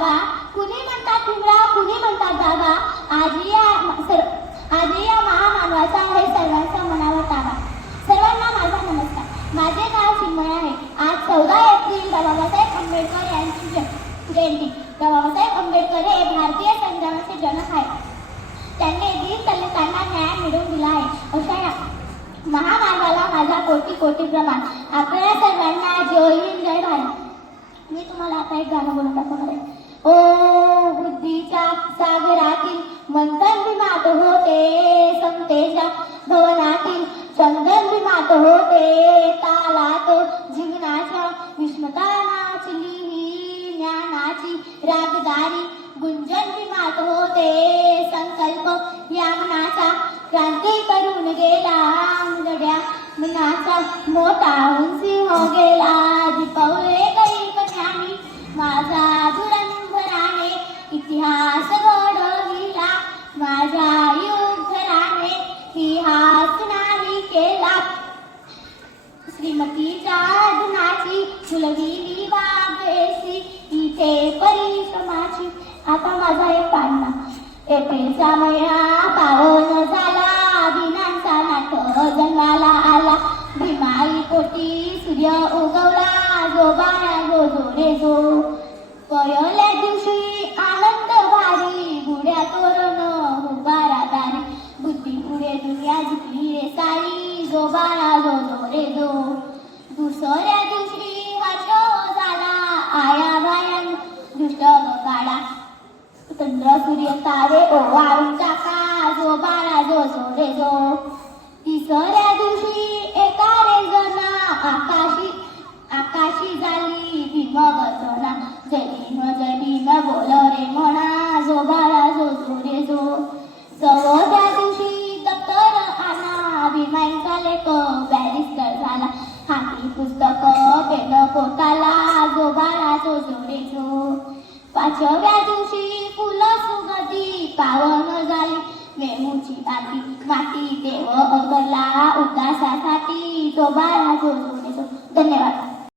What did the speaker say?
बाबा, कुणी म्हणतात भीमराव, कुणी म्हणतात दादा. आजही या महामानवाचा आहे सर्वांच्या मनावर ताबा. सर्वांना माझा नमस्कार. माझे नाव चिन्मय आहे. आज 14 एप्रिल बाबासाहेब आंबेडकर यांची जयंती. बाबासाहेब आंबेडकर हे भारतीय संविधानाचे जनक आहेत. त्यांनी दलितांना न्याय मिळवून दिला आहे. अशा या महामानवाला माझा कोटी कोटी प्रणाम. आपल्या सर्वांना जय हिंद, जय भारत. मी तुम्हाला आता एक गाणं बोलून दाखवणार आहे. ओ बुद्धीच्या सागरातील मंथन विमात होते, समतेच्या भवनातील चंदन विमात होते, तालात जीवनाच्या विष्णुता नाचली, ज्ञानाची रागदारी गुंजन विमात होते. संकल्प या मनाचा क्रांती करून गेला, मुलड्या मनाचा मोठा उंची हो गेला. दिपवले कैक ज्ञानी माझा धुरंधराने, इतिहास घडविला माझ्या युद्धराने, इतिहास नाही केला. श्रीमतीच्या गुणाची फुलविली वागेसी, इथे परिश्रमाची. आता माझा एक पाळणा. एप्रिलचा महिना पावन झाला, दिनांचा नाथ जन्माला आला. भीमाई पोटी सूर्य उगवला, जो बाळा जो जो रे जो. पहिल्या दिवशी आनंद भारी, गुड्या तोरण हुबारा दारी. बुद्धी पुढे दुनिया जिंकली रे सारी, जो बाळा जो जो रे जो. दुसऱ्या दिवशी हर्ष झाला, आया बायान दुष्ट काढा. चंद्र सूर्य तारे ओवाळून टाका, जो बाळा जो जो रे जो. तिसऱ्या दिवशी एका रे जना, आकाशी झाली भीम गर्जना. जय भीम बोल रे म्हणा, जो बाळा जो जो रे जो. चौथ्या दिवशी दप्तर आणा, भीमाईचा लेख बॅरिस्टर झाला. हाती पुस्तक पेन पोटाला, जो बाळा जो जो रे जो. पाचव्या दिवशी फुलं सुगंधी पावन झाली, मेहूची पाती माती देव अगरला उदासासाठी, जो बाळा जो जो रे जो. धन्यवाद.